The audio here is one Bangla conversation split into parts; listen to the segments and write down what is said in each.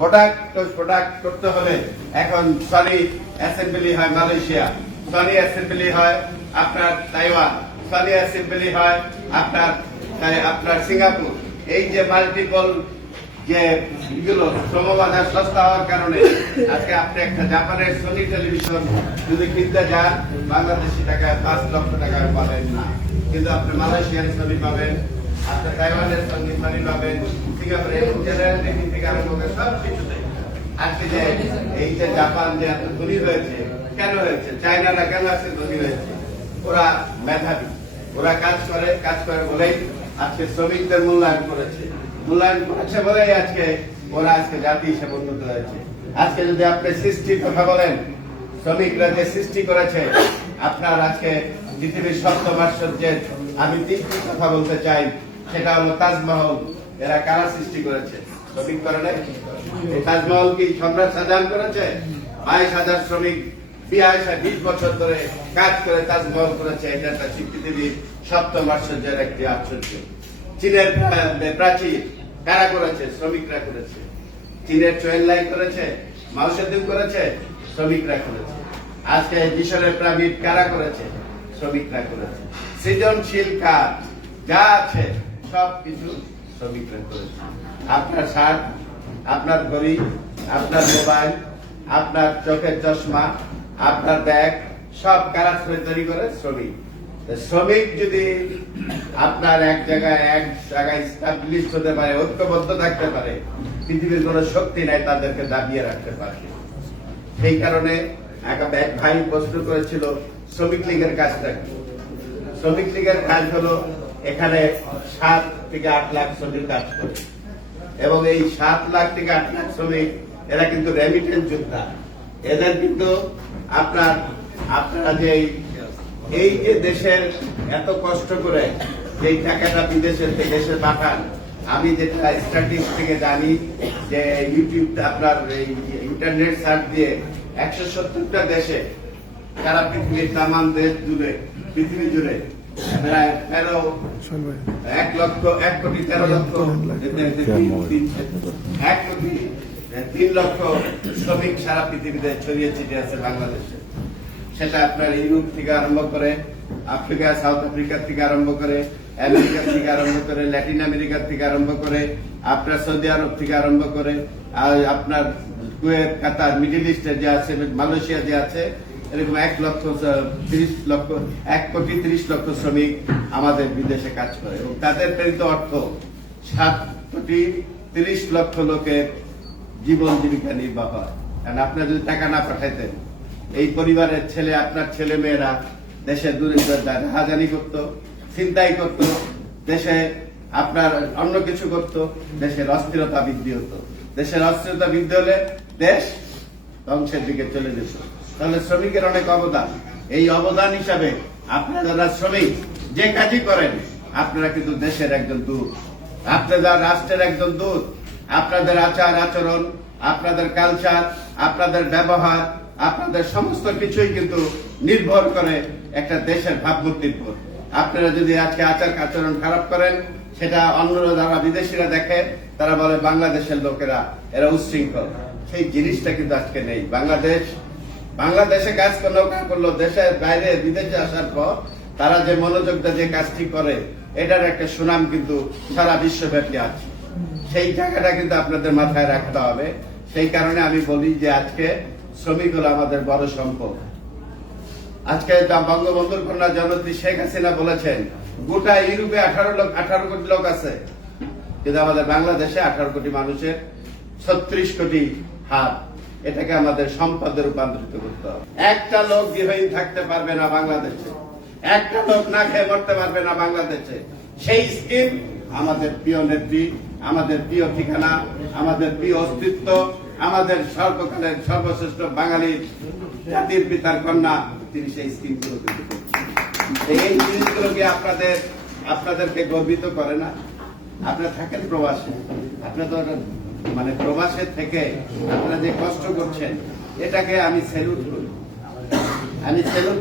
প্রোডাক্ট করতে হলে এখন সনি অ্যাসেম্বলি হয় মালয়েশিয়া, সনি অ্যাসেম্বলি হয় আপনার তাইওয়ান, সনি অ্যাসেম্বলি হয় আপনার সিঙ্গাপুর। এই যে মাল্টিপল যে এগুলো শ্রমবাজার সস্তা হওয়ার কারণে আজকে আপনি একটা জাপানের সনি টেলিভিশন যদি কিনতে যান বাংলাদেশি টাকায় 5 লক্ষ টাকায় পাবেন না, কিন্তু আপনি মালয়েশিয়ার সনি পাবেন, আপনি তাইওয়ানের সনি পাবেন, সিঙ্গাপুরের জেনারেল টেকিং থেকে আরম্ভ করে সব কিছুতে। আজকে যে এই যে জাপান যে এত ধনী হয়েছে কেন হয়েছে, চায়নারা কেন আজকে ধনী হয়েছে? ওরা মেধাবী, ওরা কাজ করে বলেই আজকে শ্রমিকদের মূল্যায়ন করেছে বলেই আজকে ওরা আজকে জাতি হিসেবে উন্নত হয়েছে। আজকে যদি আপনি সৃষ্টির কথা বলেন, শ্রমিকরা যে সৃষ্টি করেছে আপনার আজকে পৃথিবীর 7ম আশ্চর্যের আমি 3টি কথা বলতে চাই, সেটা হলো তাজমহল। এরা কারা সৃষ্টি করেছে? শ্রমিক করে নাই। এই তাজমহল কি সম্রাট শাহজাহান করেছে? 22,000 শ্রমিক 20 বছর ধরে কাজ করে তাজমহল করেছে। এটা একটা পৃথিবীর 7ম আশ্চর্যের একটি আশ্চর্য। চীনের প্রাচীর কারা করেছে? শ্রমিকরা করেছে। চীনের ট্রেন লাইন করেছে, মাও সেতু করেছে, শ্রমিকরা করেছে। আজকে মিশরের পিরামিড কারা করেছে? শ্রমিকরা করেছে। সৃজনশীল কাজ যা আছে সবকিছু শ্রমিকরা করেছে। আপনার শার্ট, আপনার ঘড়ি, আপনার মোবাইল, আপনার চোখের চশমা, আপনার ব্যাগ সব কারা তৈরি করে? শ্রমিক। শ্রমিক যদি আপনার এক জায়গায় স্টাবলিশ হতে পারে, ঐক্যবদ্ধ থাকতে পারে, পৃথিবীর কোন শক্তি নাই তাদেরকে দাবিয়ে রাখতে পারে। সেই কারণে এক ভাই প্রশ্ন করেছিল শ্রমিক লীগের কাজটা কি? শ্রমিক লীগের কাজ হলো এখানে 7 থেকে 8 লাখ শ্রমিক কাজ করে, এবং এই 7 লাখ থেকে 8 লাখ শ্রমিক এরা কিন্তু রেমিটেন্স যোদ্ধা। এদের কিন্তু আপনারা যে এই যে দেশের এত কষ্ট করে যে টাকাটা বিদেশের দেশে পাঠান, আমি যেটা স্ট্যাটিস্টিক্স থেকে জানি যে ইউটিউব আপনার ইন্টারনেট সার্চ দিয়ে 170টা দেশে সারা পৃথিবীর তামাম দেশ জুড়ে, পৃথিবী জুড়ে প্রায় 1,03 লক্ষ শ্রমিক সারা পৃথিবীতে ছড়িয়ে ছিটিয়ে আছে বাংলাদেশে। সেটা আপনার ইউরোপ থেকে আরম্ভ করে, আফ্রিকা, সাউথ আফ্রিকা থেকে আরম্ভ করে, আমেরিকা থেকে আরম্ভ করে, ল্যাটিন আমেরিকা থেকে আরম্ভ করে, আপনার সৌদি আরব থেকে আরম্ভ করে, আর আপনার কুয়েত, কাতার, মিডল ইস্টে যে আছে, মালয়েশিয়া যে আছে, এরকম 1,30,00,000 শ্রমিক আমাদের বিদেশে কাজ করে, এবং তাদের প্রেরিত অর্থ 7,30,00,000 লোকের জীবন জীবিকা নির্বাহ হয়। কারণ আপনি যদি টাকা না পাঠাইতেন, এই পরিবারের ছেলে, আপনার ছেলে মেয়েরা দেশের রাহাজানি করত, ছিনতাই করত, দেশে আপনার অন্য কিছু করত, দেশের অস্থিরতা বৃদ্ধি হতো। দেশের অস্থিরতা বৃদ্ধি হলে দেশ ধ্বংসের দিকে চলে যেত। তাহলে শ্রমিকের অনেক অবদান। এই অবদান হিসাবে আপনারা যারা শ্রমিক যে কাজই করেন, আপনারা কিন্তু দেশের একজন দূত, আপনারা রাষ্ট্রের একজন দূত। আপনাদের আচার আচরণ, আপনাদের কালচার, আপনাদের ব্যবহার, আপনাদের সমস্ত কিছুই কিন্তু নির্ভর করে একটা দেশের ভাবমূর্তির উপর। আপনারা যদি আজকে আচার আচরণ খারাপ করেন, সেটা অন্যরা যারা বিদেশিরা দেখে, তারা বলে বাংলাদেশের লোকেরা এরা উচ্ছৃঙ্খল। সেই জিনিসটা কিন্তু আজকে নেই। বাংলাদেশে কাজ করলো, দেশের বাইরে বিদেশে আসার পর তারা যে মনোযোগটা যে কাজটি করে, এটার একটা সুনাম কিন্তু সারা বিশ্বব্যাপী আছে। সেই জায়গাটা কিন্তু আপনাদের মাথায় রাখতে হবে। সেই কারণে আমি বলি যে আজকে শ্রমিক হলো আমাদের বড় সম্পদ। আজকে বঙ্গবন্ধুর কন্যা জননেত্রী শেখ হাসিনা বলেছেন, গোটা ইউরোপে 18 কোটি লোক আছে, কিন্তু আমাদের বাংলাদেশে 18 কোটি মানুষের 36 কোটি হাত। এটাকে আমাদের সম্পদে রূপান্তরিত করতে হবে। একটা লোক গৃহহীন থাকতে পারবে না বাংলাদেশে, একটা লোক না খেয়ে মরতে পারবে না বাংলাদেশে। সেই স্কিম আমাদের প্রিয় নেত্রী, আমাদের প্রিয় ঠিকানা, আমাদের প্রিয় অস্তিত্ব, আমাদের সর্বকালের সর্বশ্রেষ্ঠ বাঙালি জাতির পিতার কন্যা, তিনি সেই স্কিমগুলো কিন্তু করছেন। এই জিনিসগুলোকে আপনাদেরকে গর্বিত করে না? আপনারা থাকেন প্রবাসে, আপনারা মানে প্রবাসে থেকে আপনারা যে কষ্ট করছেন, এটাকে আমি স্যালুট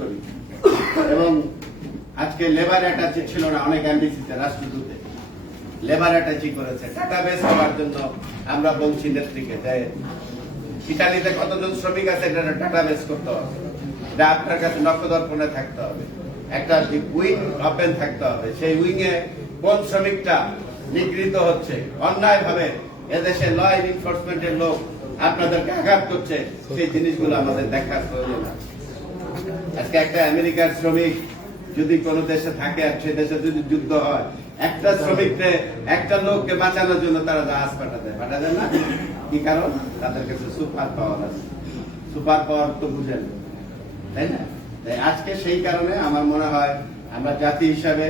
করি, এবং আজকে লেবার অ্যাটাচে ছিল না অনেক এমবিসিতে, রাষ্ট্রদূতে, লেবার অ্যাটাচি করেছে ডাটাবেস করার জন্য। আমরা বলছি নেত্রীকে যে ইটালিতে কতজন শ্রমিক আছে এটা ডাটাবেস করতে হবে, এটা আপনার কাছে নক্ষদর্পণে থাকতে হবে, একটা উইং ওপেন থাকতে হবে। সেই উইং এ কোন শ্রমিকটা নিগৃহীত হচ্ছে অন্যায় ভাবে, এদেশে ল এনফোর্সমেন্টের লোক আপনাদেরকে আঘাত করছে, সেই জিনিসগুলো আমাদের দেখার প্রয়োজন আছে। আজকে একটা আমেরিকার শ্রমিক যদি কোনো দেশে থাকে, সে দেশে যদি যুদ্ধ হয়, একটা শ্রমিককে একটা লোককে বাঁচানোর জন্য তারা জাহাজ পাঠাতে না। কি কারণ? তাদের কাছে সুপার পাওয়ার আছে। সুপার পাওয়ার তো বুঝেন, তাই না? তাই আজকে সেই কারণে আমার মনে হয় আমরা জাতি হিসাবে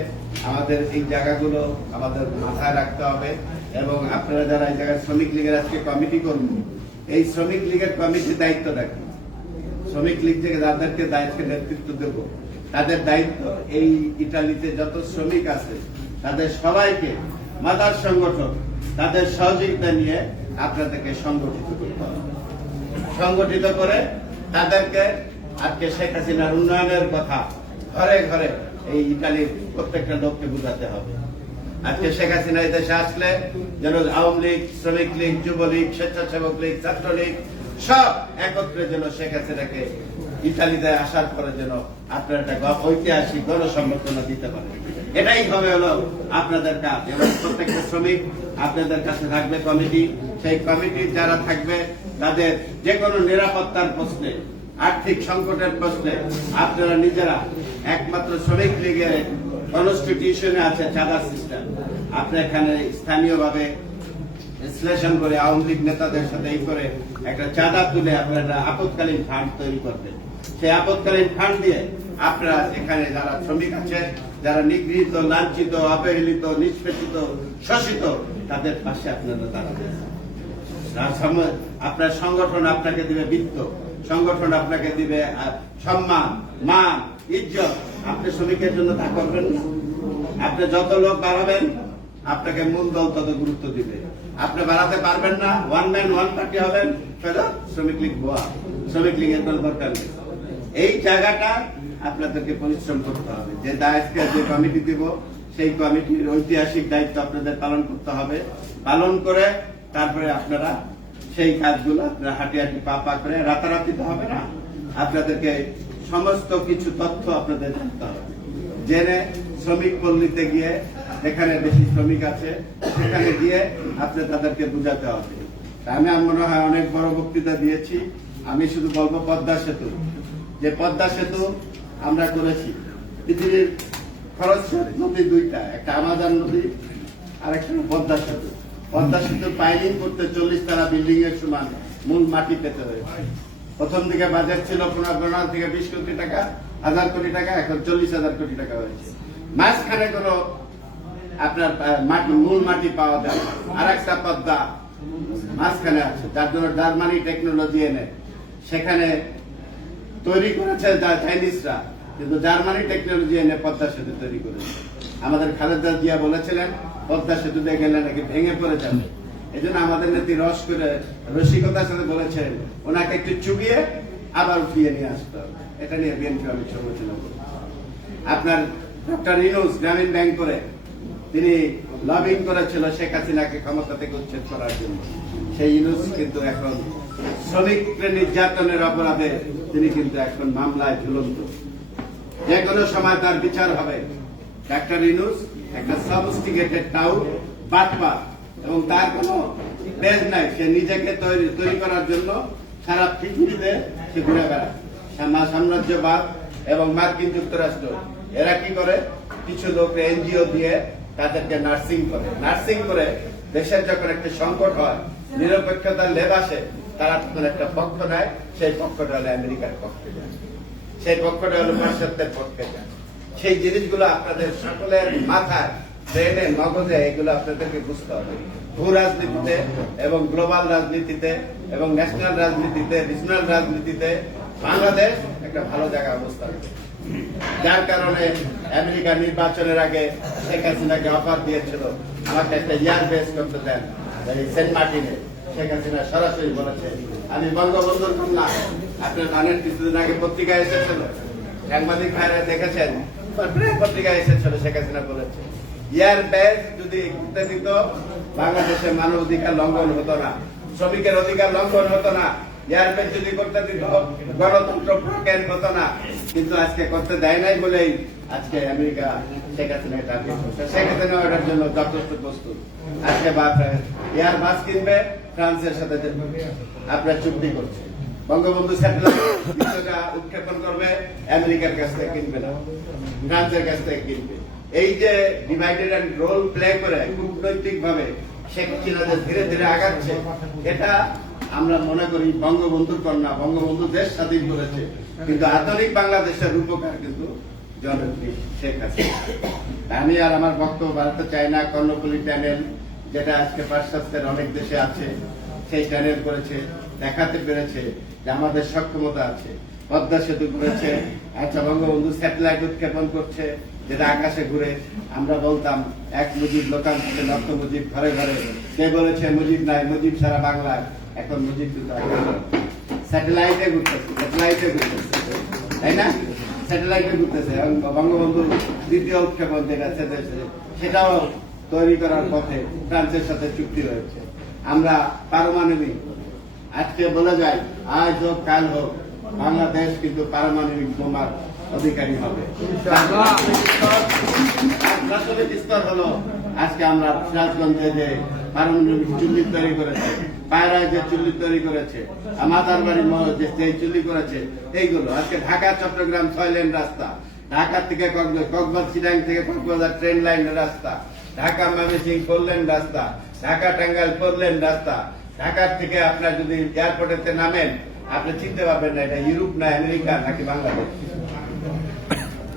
আমাদের এই জায়গাগুলো আমাদের মাথায় রাখতে হবে। এবং আপনারা যারা এই জায়গায় শ্রমিক লীগের আজকে কমিটি করবো, এই শ্রমিক লীগের কমিটির দায়িত্ব দেখুন। শ্রমিক লীগ থেকে যাদেরকে দায়িত্ব নেতৃত্ব দেব, তাদের দায়িত্ব এই ইটালিতে যত শ্রমিক আছে তাদের সবাইকে মাদার সংগঠন তাদের সহযোগিতা নিয়ে আপনাদেরকে সংগঠিত করতে হবে। সংগঠিত করে তাদেরকে আজকে শেখ হাসিনার উন্নয়নের কথা ঘরে ঘরে এই ইটালির প্রত্যেকটা লোককে বুঝাতে হবে। আজকে শেখ হাসিনা এই দেশে আসলে যেন আওয়ামী লীগ, শ্রমিক লীগ, যুবলীগ, স্বেচ্ছাসেবক লীগ, ছাত্রলীগ সব একত্রে যেন শেখ হাসিনাকে ইতালিতে আসার পরে যেন আপনার একটা ঐতিহাসিক গণসংবর্ধনা দিতে পারে। এটাই হবে হলো আপনাদের কাজ। এবং প্রত্যেকটা শ্রমিক আপনাদের কাছে থাকবে কমিটি, সেই কমিটির যারা থাকবে তাদের যে কোনো নিরাপত্তার প্রশ্নে, আর্থিক সংকটের প্রশ্নে আপনারা নিজেরা একমাত্র শ্রমিক লীগের কনস্টিটিউশনে আছে চাঁদা সিস্টেম। আপনি এখানে স্থানীয়ভাবে বিশ্লেষণ করে আওয়ামী লীগ নেতাদের সাথে এই করে একটা চাঁদা তুলে আপনারা আপৎকালীন ফান্ড তৈরি করবেন। সেই আপৎকালীন ফান্ড দিয়ে আপনারা এখানে যারা শ্রমিক আছে, যারা নিগৃহীত, লাঞ্ছিত, অবহেলিত, নিষ্পেষিত, শোষিত, তাদের পাশে আপনারা দাঁড়াবেন। আপনার সংগঠন আপনাকে দিবে বিত্ত, সংগঠন আপনাকে দিবে সম্মান, মান, ইজ্জত। আপনি শ্রমিকের জন্য তা করবেন না। আপনি যত লোক বাড়াবেন আপনাকে মূল দল তত গুরুত্ব দিবে। আপনি বাড়াতে পারবেন না, ওয়ান ম্যান ওয়ান পার্টি হবেন, শ্রমিক লীগ ভুয়া, শ্রমিক লীগের কোনো দরকার নেই। এই জায়গাটা আপনাদেরকে পরিশ্রম করতে হবে। যে দায়িত্ব যে কমিটি দিব, সেই কমিটির ঐতিহাসিক দায়িত্ব আপনাদের পালন করতে হবে। পালন করে তারপরে আপনারা সেই কাজগুলো আপনারা হাঁটি হাঁটি পা পা করে, রাতারাতি তো হবে না। আপনাদেরকে সমস্ত কিছু তথ্য আপনাদের জানতে হবে। জেনে শ্রমিক পল্লীতে গিয়ে, যেখানে বেশি শ্রমিক আছে সেখানে গিয়ে আপনি তাদেরকে বুঝাতে হবে। আমি মনে হয় অনেক বড় বক্তৃতা দিয়েছি। আমি শুধু বলবো পদ্মা সেতু, যে পদ্মা সেতু আমরা করেছি। পৃথিবীর খরস্রোত নদী দুইটা, একটা আমাজন নদী আর একটা পদ্মা সেতু। পদ্মা সেতু পাইলিং করতে 40 তলা বিল্ডিং এর সমান মূল মাটি পেতে হয়েছে। প্রথম দিকে বাজেট ছিল 15 থেকে 20 কোটি টাকা, 1000 কোটি টাকা, এখন 40,000 কোটি টাকা হয়েছে। মাঝখানে কোনো আপনার মূল মাটি পাওয়া যায়। আর একটা পদ্মা মাঝখানে আছে, যার জন্য জার্মানি টেকনোলজি এনে সেখানে তৈরি করেছে চাইনিজরা, কিন্তু জার্মানি টেকনোলজি এনে পদ্মা সেতু তৈরি করেছে। আমাদের খালেদা জিয়া বলেছিলেন পদ্মা সেতুতে গেলে নাকি ভেঙে পড়ে যাবে। এই জন্য আমাদের নেত্রী রসিকতার সাথে বলেছেন ওনাকে একটু চুবিয়ে আবার উঠিয়ে নিয়ে আসতে হবে। এটা নিয়ে বিএনপি আমি সমালোচনা করি। আপনার ডক্টর ইউনূস গ্রামীণ ব্যাংক করে তিনি লবিং করেছিল শেখ হাসিনাকে ক্ষমতা থেকে উচ্ছেদ করার জন্য। সেই ইউনূস কিন্তু এখন শ্রমিক নির্যাতনের অপরাধে তিনি কিন্তু এখন মামলায় ঝুলন্ত। যে কোনো সময় তার বিচার হবে। ডক্টর ইউনূস একটা সফিস্টিকেটেড টাউট, বাটপার, এবং তার কোনো বেজ নাই। সে নিজেকে তৈরি করার জন্য সারা পৃথিবীতে সে ঘুরে বেড়ায়। সাম্রাজ্যবাদ এবং মার্কিন যুক্তরাষ্ট্র এরা কি করে, কিছু লোক এনজিও দিয়ে তাদেরকে নার্সিং করে দেশের যখন একটা সংকট হয়, নিরপেক্ষতার লেব আসে, তারা তখন একটা পক্ষ নেয়। সেই পক্ষটা হলো আমেরিকার পক্ষে যায়, সেই পক্ষটা হলো পাশ্চাত্যের পক্ষে যায়। সেই জিনিসগুলো আপনাদের সকলের মাথায়, ব্রেনে, মগজে এগুলো আপনাদেরকে বুঝতে হবে। ভূ রাজনীতিতে এবং গ্লোবাল রাজনীতিতে এবং ন্যাশনাল রাজনীতিতে, রিজনাল রাজনীতিতে বাংলাদেশ একটা ভালো জায়গায় অবস্থান। যার কারণে আমেরিকার নির্বাচনের আগে শেখ হাসিনাকে অফার দিয়েছিল আমাকে একটা ইয়ার বেস করতে দেন সেন্ট মার্টিনে। শেখ হাসিনা সরাসরি বলেছে আমি বঙ্গবন্ধুর কন্যা। আপনার জানেন কিছুদিন আগে পত্রিকায় এসেছিল, সাংবাদিক ভাইরা দেখেছেন, পত্রিকায় এসেছিল, শেখ হাসিনা বলেছে এয়ার বেস যদি করতে দিত, বাংলাদেশের মানব অধিকার লঙ্ঘন হতো না, শ্রমিকের অধিকার লঙ্ঘন হতো না। এয়ার বেস যদি করতে দিত, গণতন্ত্র প্রজ্ঞান হতো না। কিন্তু আজকে করতে দেয় নাই বলেই আজকে আমেরিকা শেখ হাসিনা টার্গেট করছে। শেখ হাসিনা ওটার জন্য যথেষ্ট প্রস্তুত। আজকে এয়ার বাস কিনবে, ফ্রান্সের সাথে আপনার চুক্তি করছে। বঙ্গবন্ধু স্যাটেলাইট উৎক্ষেপণ করবে, আমেরিকার কাছ থেকে কিনবে না, ফ্রান্সের কাছ থেকে কিনবে। এই যে ডিভাইডেড এন্ড রোল প্লে করে কূটনৈতিক ভাবে শেখ হাসিনা যে ধীরে ধীরে আগাচ্ছে, এটা আমরা মনে করি বঙ্গবন্ধুর কন্যা। বঙ্গবন্ধু দেশ স্বাধীন করেছে, কিন্তু আধুনিক বাংলাদেশের রূপকার কিন্তু জনপ্রিয় শেখ হাসিনা। আমি আর আমার বক্তব্য বাড়াতে চাই না। কর্ণফুলী প্যানেল, যেটা আজকে পাশ্চাত্যের অনেক দেশে আছে, সেই প্যানেল করেছে, দেখাতে পেরেছে যে আমাদের সক্ষমতা আছে। পদ্মা সেতু করেছে, আচ্ছা বঙ্গবন্ধু স্যাটেলাইট উৎক্ষেপণ করছে, যেটা আকাশে ঘুরে। আমরা বলতাম এক মুজিব লোকান্তরে লক্ষ মুজিব ঘরে ঘরে। কে বলেছে মুজিব নাই, মুজিব সারা বাংলায়। এখন মুজিব কিন্তু স্যাটেলাইটে ঘুরতেছে, তাই না? স্যাটেলাইটে ঘুরতেছে। এবং বঙ্গবন্ধু দ্বিতীয় উৎক্ষেপণ যেটা সেটাও তৈরি করার পথে ফ্রান্সের সাথে চুক্তি রয়েছে। আমরা পারমাণবিক, আজকে বলে যায় আজ হোক কাল হোক, বাংলাদেশ কিন্তু পারমাণবিক বোমার অধিকারী হবে। প্রাথমিক স্তর হলো আজকে আমরা সিরাজগঞ্জে যে পারমাণবিক চুল্লি তৈরি করেছে, পায়রায় যে চুল্লি তৈরি করেছে, মাতার বাড়ি যে চুল্লি করেছে, এইগুলো আজকে ঢাকা চট্টগ্রাম 6 লেন রাস্তা, ঢাকা থেকে কক্সবাজার চিটাং থেকে কক্সবাজার ট্রেন লাইনের রাস্তা, ঢাকা ময়মনসিংহ 4 লেন রাস্তা, ঢাকা টাঙ্গাইল 4 লেন রাস্তা। ঢাকার থেকে আপনার যদি এয়ারপোর্টেতে নামেন, আপনি চিনতে পারবেন না এটা ইউরোপ না আমেরিকা নাকি বাংলাদেশ।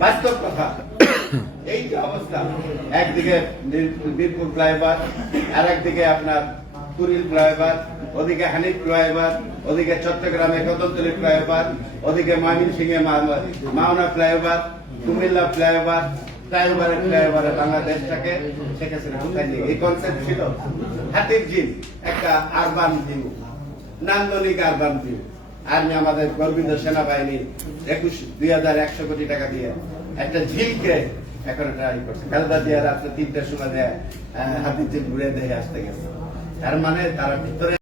বাস্তব কথা। এই যে অবস্থা, একদিকে বীরপুর ফ্লাইওভার, আর একদিকে আপনার কুড়িল ফ্লাইওভার, ওদিকে হানিফ ফ্লাইওভার, ওদিকে চট্টগ্রামে কদমতলী ফ্লাইওভার, ওদিকে ময়মনসিংহে মাওনা ফ্লাইওভার, কুমিল্লা ফ্লাইওভার। ফ্লাইওভারে বাংলাদেশটাকে শেখ হাসিনা কোথায় নিয়ে, এই কনসেপ্ট ছিল হাতির ঝিল, একটা আরবান ভিউ, নান্দনিক আরবান ভিউ। আর্মি আমাদের গর্বিত সেনাবাহিনী 2100 কোটি টাকা দিয়ে একটা ঝিলকে এখন ট্রাই করছে। খালেদা জিয়া রাত্রে 3টার সময় হাতির ঝিল ঘুরে দেখে আসতে গেছে। তার মানে তারা ভিতরে